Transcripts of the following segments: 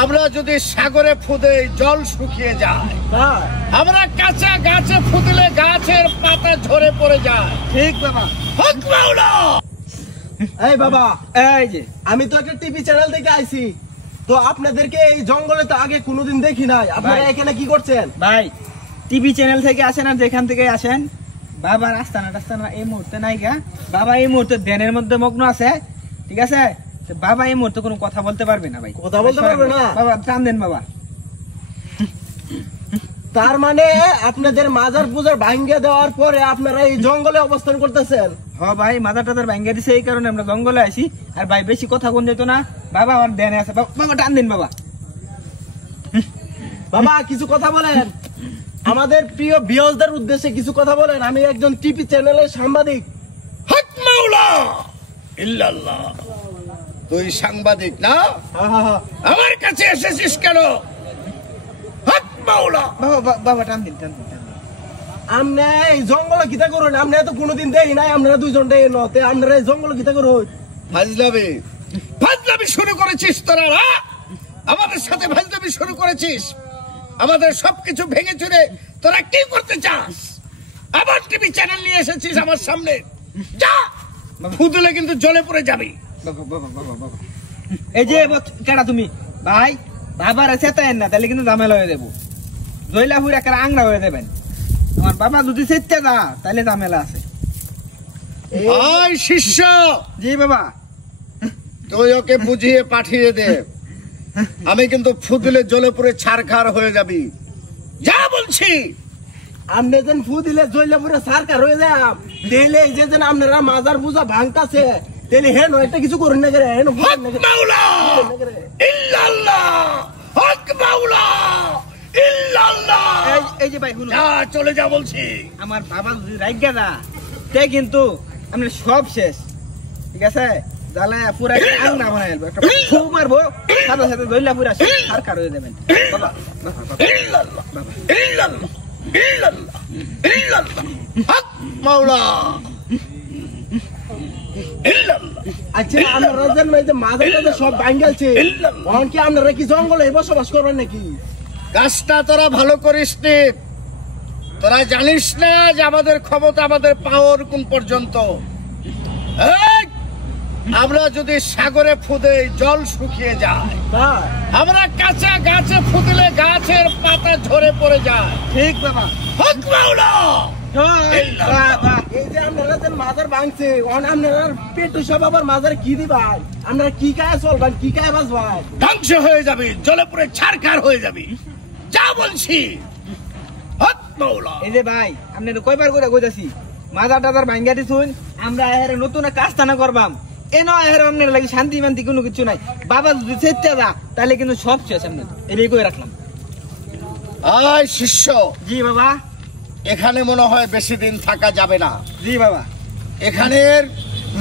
আমরা যদি সাগরে ফুদে জল শুকিয়ে যায়, আমরা কাঁচা গাছে ফুদলে গাছের পাতা ঝরে পড়ে যায়। ঠিক বাবা। হক মাওলা। এই বাবা, এই যে আমি তো একটা টিভি চ্যানেল থেকে আইছি, তো আপনাদেরকে এই জঙ্গলে তো আগে কোনোদিন দেখি নাই। আপনারা ভাই। এখানে কি করছেন? ভাই, টিভি চ্যানেল থেকে আসেন আর যেখান থেকে আসেন, বাবা রাস্তানা এই মুহূর্তে নাই গা। বাবা এই মুহূর্তে ধ্যানের মধ্যে মগ্ন আছে, ঠিক আছে? তো বাবা এই মুহূর্তে কোনো কথা বলতে পারবে না ভাই। কথা বলতে পারবে না? বাবা টান দেন বাবা। তার মানে আপনাদের মাজার পূজার ভাঙ্গিয়ে দেওয়ার পরে আপনারা এই জঙ্গলে অবস্থান করতেছেন? হ ভাই, মাদার টাদার ভাঙ্গা দিছে, এই কারণে আমরা জঙ্গলে আসি। আর ভাই বেশি কথা কোন যেত না, বাবা আমার ধ্যানে আছে। বাবা টান দিন বাবা। বাবা কিছু কথা বলেন, আমাদের প্রিয় ভিউয়ারদের উদ্দেশ্যে কিছু কথা বলেন। আমি একজন টিভি চ্যানেলের সাংবাদিক। হক মাওলা ইল্লাল্লাহ। তুই সাংবাদিক না? আমার কাছে এসেছিস কেন? হক মাওলা। বাবা টান দিন। আমনে এই জঙ্গলে কিতা করুন? আমরা তো কোনোদিন দেখি নাই, আমরা দুইজন দেখি নতে। আপনারা এই জঙ্গলে কিতা করুন? ফাজলামি শুরু করেছিস তোরা না? আমাদের সাথে ফাজলামি শুরু করেছিস। আমাদের সবকিছু ভেঙে চুরে তোরা কি করতে চাস? আবার টিভি চ্যানেল নিয়ে এসেছিস আমার সামনে। যা, ফুদলে কিন্তু জলে পড়ে যাবি। বাবা এই যে কেডা তুমি? ভাই বাবার চেতায়েন না, তাহলে কিন্তু ঝামেলা হয়ে যাবো। জয়লাপুর একটা আংরা হয়ে যাবেন। আমার বাবা যদি চেতে যা, তাহলে ঝামেলা আছে। ভাই শিষ্য, জি বাবা। তুই ওকে বুঝিয়ে পাঠিয়ে দে। আমি কিন্তু ফুদলে জলে পড়ে ছারখার হয়ে যাবি। যা বলছি। আপনি যেন ফু দিলে জৈলাপুরে সরকার হয়ে যায়, তাহলে এই যে আপনারা মাজার পূজা ভাঙতাছে, তাহলে হেন একটা কিছু করুন না করে। হেন হক মাওলা ইল্লাল্লাহ। হক মাওলা ইল্লাল্লাহ। এই যে ভাই শুনুন, যা, চলে যা বলছি। আমার বাবা যদি রাইগা যা, তে কিন্তু আমরা সব শেষ, ঠিক আছে? জালে পুরা আংরা বানাই ফেলবো, একটা ফু মারবো, সাথে সাথে জয়লাপুর আসে সরকার হয়ে যাবেন। বাবা ইল্লাল্লাহ ইল্লাল্লাহ ইল্লাল্লাহ ইল্লাল্লাহ। হক মাওলা ইল্লাল্লাহ। আচ্ছা, আপনারা যেন এই যে মাজারটা সব ভাঙালছে, এখন কি আপনারা কি জঙ্গলে বসবাস করবেন নাকি? কাজটা তোরা ভালো করিস নি। তোরা জানিস না যে আমাদের ক্ষমতা, আমাদের পাওয়ার কোন পর্যন্ত। এই, আমরা যদি সাগরে ফুদে জল শুকিয়ে যায়, আমরা কাঁচা গাছে ফুদলে গাছের পাতা ঝরে পড়ে যায়। ঠিক বাবা। হক মাওলা। এই যে আপনারা যেন মাজার ভাঙছে, এখন আপনারা পেটু সব আবার মাজার কি দিবেন? আপনারা কি কাজ চলবেন, কি কাজ বাঁচবেন? ধ্বংস হয়ে যাবি, জলে পড়ে ছারখার হয়ে যাবি। যা বলছি। হক মাওলা। এই যে ভাই, আপনি কয়বার করে কইতাছি, মাজার টাজার ভাঙ্গা দিছুন, আমরা এর নতুন কাজটানা করবাম। এ নয় এর আপনার লাগি শান্তি মান্তি কোনো কিছু নাই। বাবা যদি চেতে যা, তাহলে কিন্তু সব শেষ। আমরা এটাই কই রাখলাম। আয় শিষ্য, জি বাবা। এখানে মনে হয় বেশি দিন থাকা যাবে না। জি বাবা। এখানের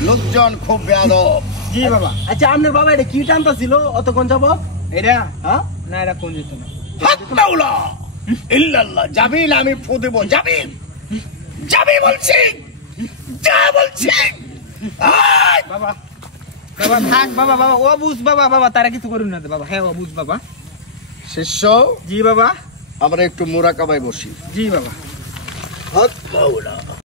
লোকজন খুব বেয়াদব। জি বাবা। আচ্ছা, আপনার বাবা এটা কি টানতা ছিল অতক্ষণ যাব? এটা হ্যাঁ না, এটা কোন যেত না। হক মাওলা ইল্লাল্লাহ। যাবি না? আমি ফু দেব। যাবি? যাবি বলছি। যা বলছি। আয়। বাবা বাবা থাক বাবা। বাবা ও বুঝ বাবা। বাবা তারা কিছু করুন না বাবা। হ্যাঁ ও বুঝ বাবা। শিষ্য, জি বাবা। আমরা একটু মুরাকাবায় বসি। জি বাবা। হক মাওলা।